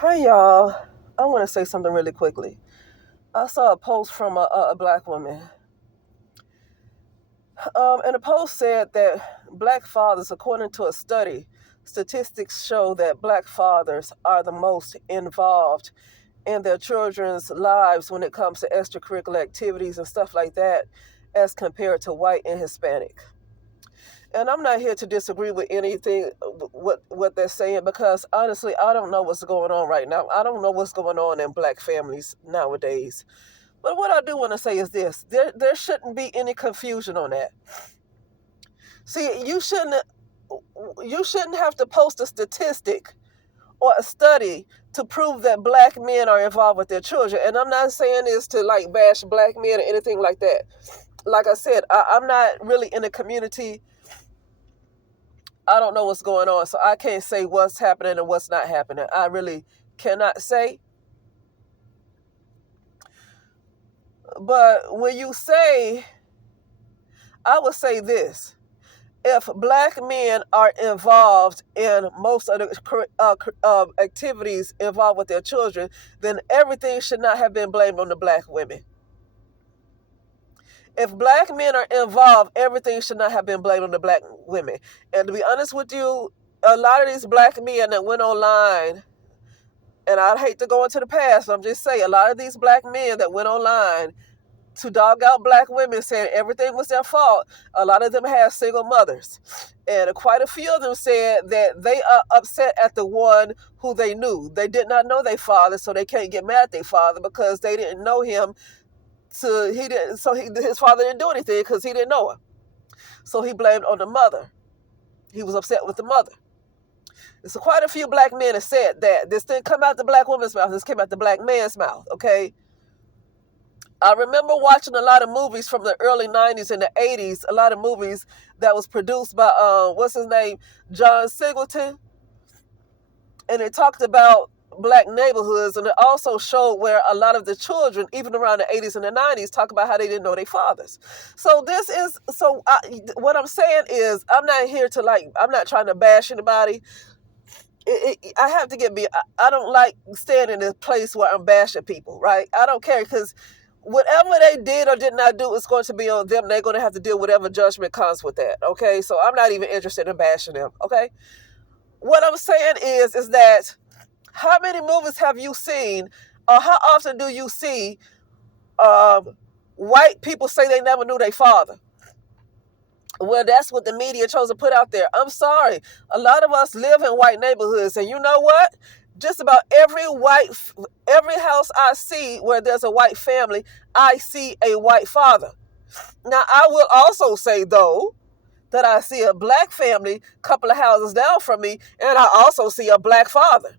Hi, y'all. I want to say something really quickly. I saw a post from a black woman. And the post said that black fathers, according to a study, statistics show that black fathers are the most involved in their children's lives when it comes to extracurricular activities and stuff like that, as compared to white and Hispanic. And I'm not here to disagree with anything what they're saying because honestly, I don't know what's going on right now. I don't know what's going on in black families nowadays. But what I do want to say is this: there shouldn't be any confusion on that. See, you shouldn't have to post a statistic or a study to prove that black men are involved with their children. And I'm not saying this to like bash black men or anything like that. Like I said, I'm not really in the community. I don't know what's going on, so I can't say what's happening and what's not happening. I really cannot say. But when you say, I would say this: if black men are involved in most of the activities involved with their children, then everything should not have been blamed on the black women. If black men are involved, everything should not have been blamed on the black women. And to be honest with you, a lot of these black men that went online, and I'd hate to go into the past, but I'm just saying, a lot of these black men that went online to dog out black women saying everything was their fault, a lot of them had single mothers. And quite a few of them said that they are upset at the one who they knew. They did not know their father, so they can't get mad at their father because they didn't know him. His father didn't do anything because he didn't know him. So he blamed on the mother. He was upset with the mother. So quite a few black men have said that. This didn't come out the black woman's mouth. This came out the black man's mouth, okay? I remember watching a lot of movies from the early 90s and the 80s, a lot of movies that was produced by, what's his name, John Singleton. And it talked about black neighborhoods, and it also showed where a lot of the children, even around the 80s and the 90s, talk about how they didn't know their fathers. So what I'm saying is, I'm not here to I'm not trying to bash anybody. I have to I don't like staying in a place where I'm bashing people, right? I don't care because whatever they did or did not do is going to be on them. They're going to have to deal with whatever judgment comes with that, okay? So I'm not even interested in bashing them, okay? What I'm saying is that how many movies have you seen, or how often do you see white people say they never knew their father? Well, that's what the media chose to put out there. I'm sorry. A lot of us live in white neighborhoods, and you know what? Just about every house I see where there's a white family, I see a white father. Now, I will also say, though, that I see a black family a couple of houses down from me, and I also see a black father.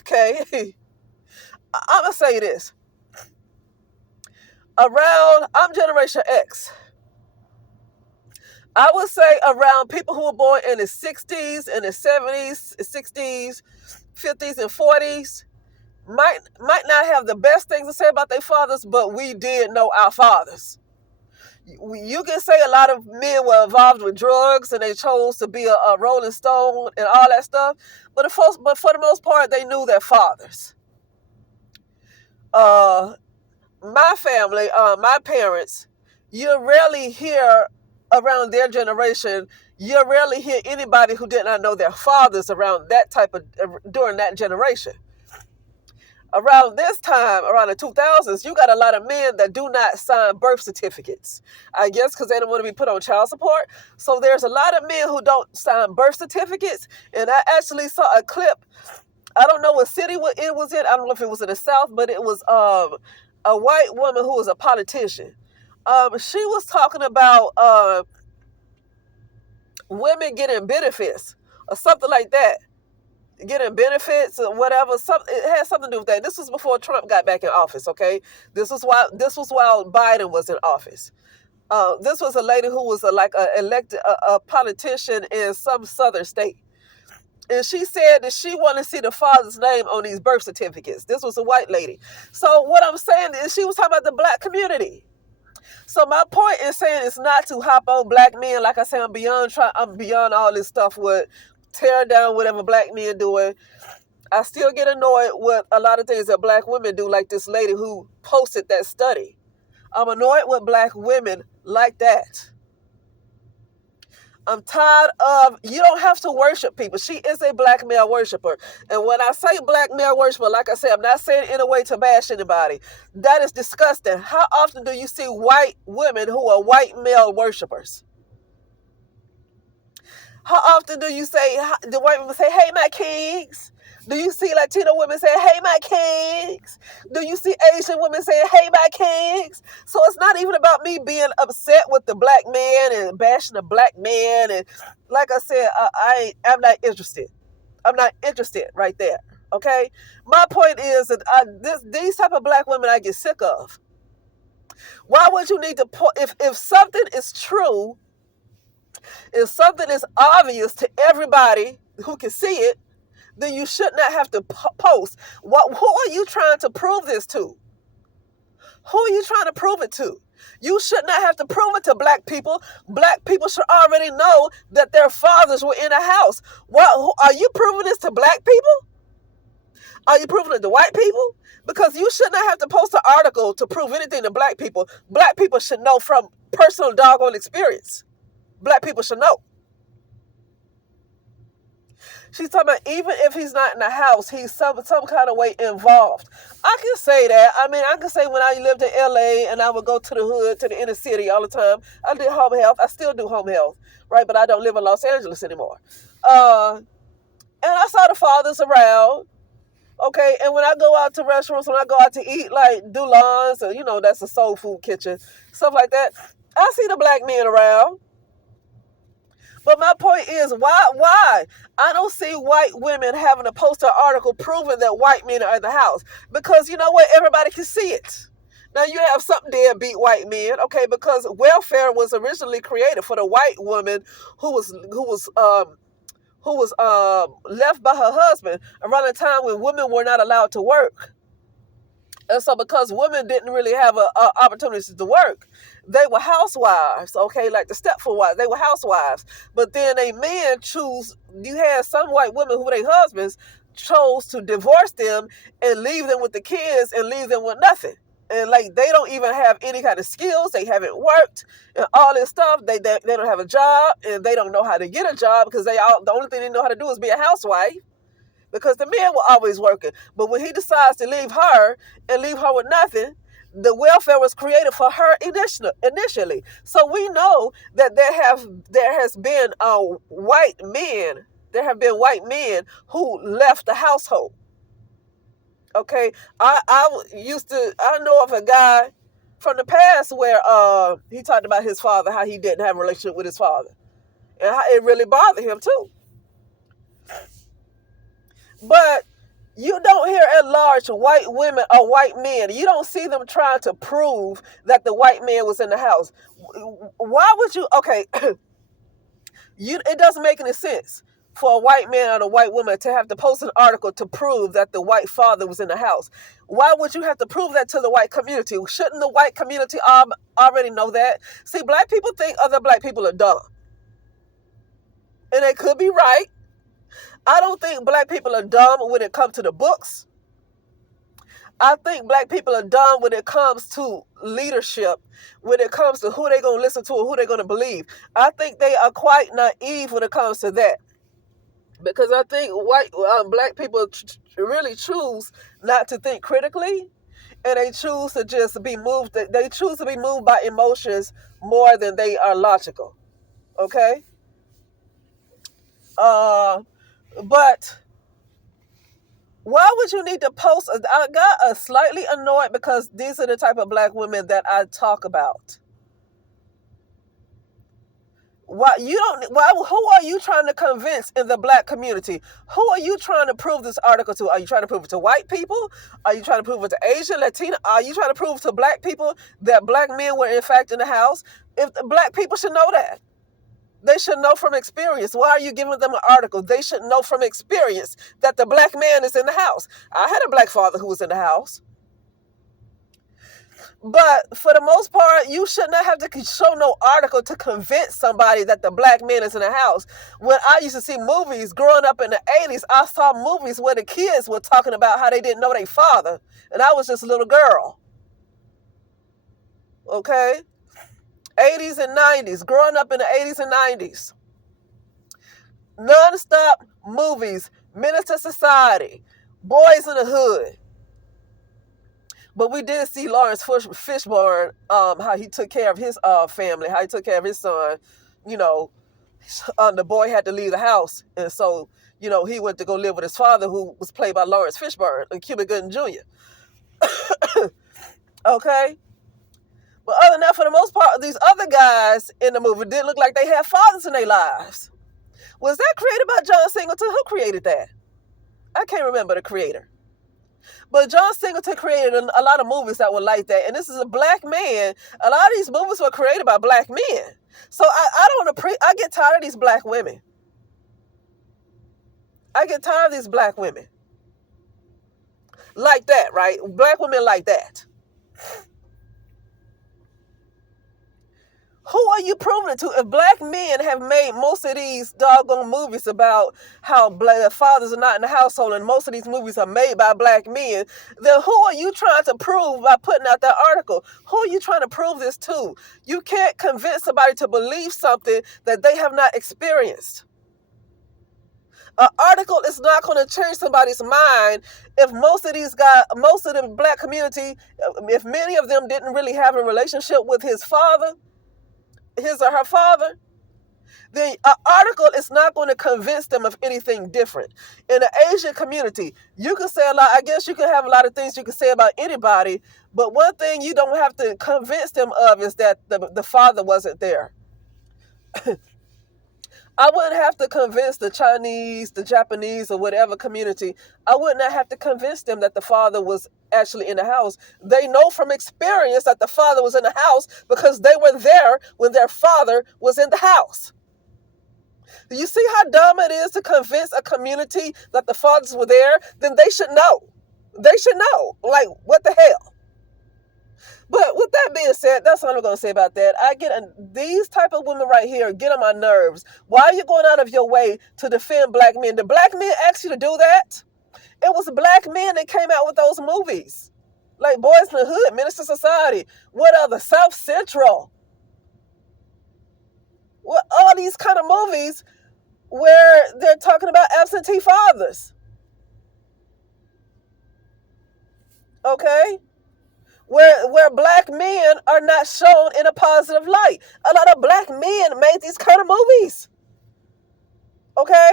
Okay? I'm going to say this. I'm Generation X. I would say around people who were born in the 60s, and the 70s, 60s, 50s, and 40s might not have the best things to say about their fathers, but we did know our fathers. You can say a lot of men were involved with drugs and they chose to be a Rolling Stone and all that stuff, but for the most part, they knew their fathers. My family, my parents, you rarely hear around their generation, you rarely hear anybody who did not know their fathers around during that generation. Around this time, around the 2000s, you got a lot of men that do not sign birth certificates. I guess because they don't want to be put on child support. So there's a lot of men who don't sign birth certificates. And I actually saw a clip. I don't know what city it was in. I don't know if it was in the South, but it was a white woman who was a politician. She was talking about women getting benefits or something like that. Getting benefits or whatever. It had something to do with that. This was before Trump got back in office, okay? This was while Biden was in office. This was a lady who was a politician in some southern state. And she said that she wanted to see the father's name on these birth certificates. This was a white lady. So what I'm saying is she was talking about the black community. So my point in saying is not to hop on black men. Like I say, I'm beyond all this stuff with tear down whatever black men doing. I still get annoyed with a lot of things that black women do, like this lady who posted that study. I'm annoyed with black women like that. I'm tired of, you don't have to worship people. She is a black male worshiper. And when I say black male worshiper, like I said, I'm not saying it in a way to bash anybody. That is disgusting. How often do you see white women who are white male worshipers? How often do you say, the white women say, hey, my kings? Do you see Latino women say, hey, my kings? Do you see Asian women saying, hey, my kings? So it's not even about me being upset with the black man and bashing the black man. And like I said, I'm not interested. I'm not interested right there. Okay? My point is that these type of black women I get sick of. Why would you need to, if something is true, if something is obvious to everybody who can see it, then you should not have to post. Who are you trying to prove this to? Who are you trying to prove it to? You should not have to prove it to black people. Black people should already know that their fathers were in the house. Are you proving this to black people? Are you proving it to white people? Because you should not have to post an article to prove anything to black people. Black people should know from personal doggone experience. Black people should know. She's talking about even if he's not in the house, he's some kind of way involved. I can say that. I mean, I can say when I lived in LA and I would go to the hood, to the inner city all the time, I did home health. I still do home health, right? But I don't live in Los Angeles anymore. And I saw the fathers around, okay? And when I go out to restaurants, when I go out to eat, like Dulans, or, that's a soul food kitchen, stuff like that, I see the black men around. But my point is, why? I don't see white women having to post an article proving that white men are in the house. Because you know what? Everybody can see it. Now you have some deadbeat white men, okay? Because welfare was originally created for the white woman who was left by her husband around the time when women were not allowed to work. And so because women didn't really have opportunities to work, they were housewives, okay? Like the Stepford wives, they were housewives. But then a man you had some white women who their husbands chose to divorce them and leave them with the kids and leave them with nothing. And like they don't even have any kind of skills. They haven't worked and all this stuff. They don't have a job and they don't know how to get a job because the only thing they know how to do is be a housewife. Because the men were always working. But when he decides to leave her and leave her with nothing, the welfare was created for her initially. So we know that there has been white men. There have been white men who left the household. Okay, I know of a guy from the past where he talked about his father, how he didn't have a relationship with his father, and how it really bothered him too. But you don't hear at large white women or white men. You don't see them trying to prove that the white man was in the house. Why would you? Okay, it doesn't make any sense for a white man or a white woman to have to post an article to prove that the white father was in the house. Why would you have to prove that to the white community? Shouldn't the white community already know that? See, black people think other black people are dumb. And they could be right. I don't think black people are dumb when it comes to the books. I think black people are dumb when it comes to leadership, when it comes to who they're going to listen to or who they're going to believe. I think they are quite naive when it comes to that. Because I think black people really choose not to think critically, and they choose to just be moved. They choose to be moved by emotions more than they are logical. Okay? But why would you need to post? I got slightly annoyed because these are the type of black women that I talk about. Who are you trying to convince in the black community? Who are you trying to prove this article to? Are you trying to prove it to white people? Are you trying to prove it to Asian, Latino? Are you trying to prove to black people that black men were in fact in the house? If the black people should know that. They should know from experience. Why are you giving them an article? They should know from experience that the black man is in the house. I had a black father who was in the house. But for the most part, you should not have to show no article to convince somebody that the black man is in the house. When I used to see movies growing up in the 80s, I saw movies where the kids were talking about how they didn't know their father. And I was just a little girl. Okay? 80s and 90s, growing up in the 80s and 90s. Non-stop movies, Menace to Society, Boys in the Hood. But we did see Lawrence Fishburne, how he took care of his family, how he took care of his son. You know, the boy had to leave the house. And so, you know, he went to go live with his father, who was played by Lawrence Fishburne and Cuba Gooding Jr. Okay? But other than that, for the most part, these other guys in the movie didn't look like they had fathers in their lives. Was that created by John Singleton? Who created that? I can't remember the creator. But John Singleton created a lot of movies that were like that. And this is a black man. A lot of these movies were created by black men. So I get tired of these black women. I get tired of these black women. Like that, right? Black women like that. Who are you proving it to? If black men have made most of these doggone movies about how black fathers are not in the household, and most of these movies are made by black men, then who are you trying to prove by putting out that article? Who are you trying to prove this to? You can't convince somebody to believe something that they have not experienced. An article is not going to change somebody's mind if most of the black community, if many of them didn't really have a relationship with his or her father, then an article is not going to convince them of anything different. In the Asian community, you can say a lot. I guess you can have a lot of things you can say about anybody, but one thing you don't have to convince them of is that the father wasn't there. I wouldn't have to convince the Chinese, the Japanese, or whatever community. I would not have to convince them that the father was actually in the house. They know from experience that the father was in the house because they were there when their father was in the house. Do you see how dumb it is to convince a community that the fathers were there? Then they should know. They should know. Like, what the hell? But with that being said, that's all I'm going to say about that. These type of women right here get on my nerves. Why are you going out of your way to defend black men? Did black men ask you to do that? It was black men that came out with those movies. Like Boys in the Hood, Menace to Society. What other? South Central. What all these kind of movies where they're talking about absentee fathers. Okay? Where black men are not shown in a positive light. A lot of black men made these kind of movies. Okay?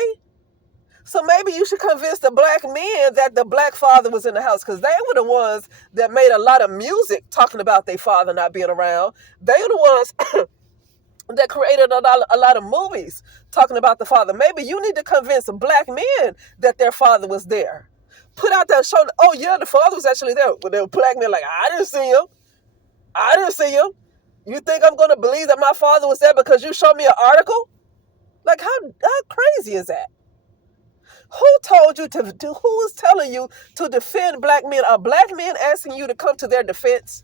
So maybe you should convince the black men that the black father was in the house, because they were the ones that made a lot of music talking about their father not being around. They were the ones that created a lot of movies talking about the father. Maybe you need to convince black men that their father was there. Put out that show. Oh yeah, the father was actually there. But they were black men like, I didn't see him. I didn't see him. You think I'm going to believe that my father was there because you showed me an article? Like, how crazy is that? Who told you to do? Who is telling you to defend black men? Are black men asking you to come to their defense?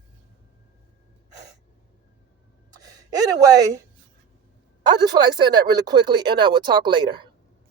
Anyway, I just feel like saying that really quickly, and I will talk later.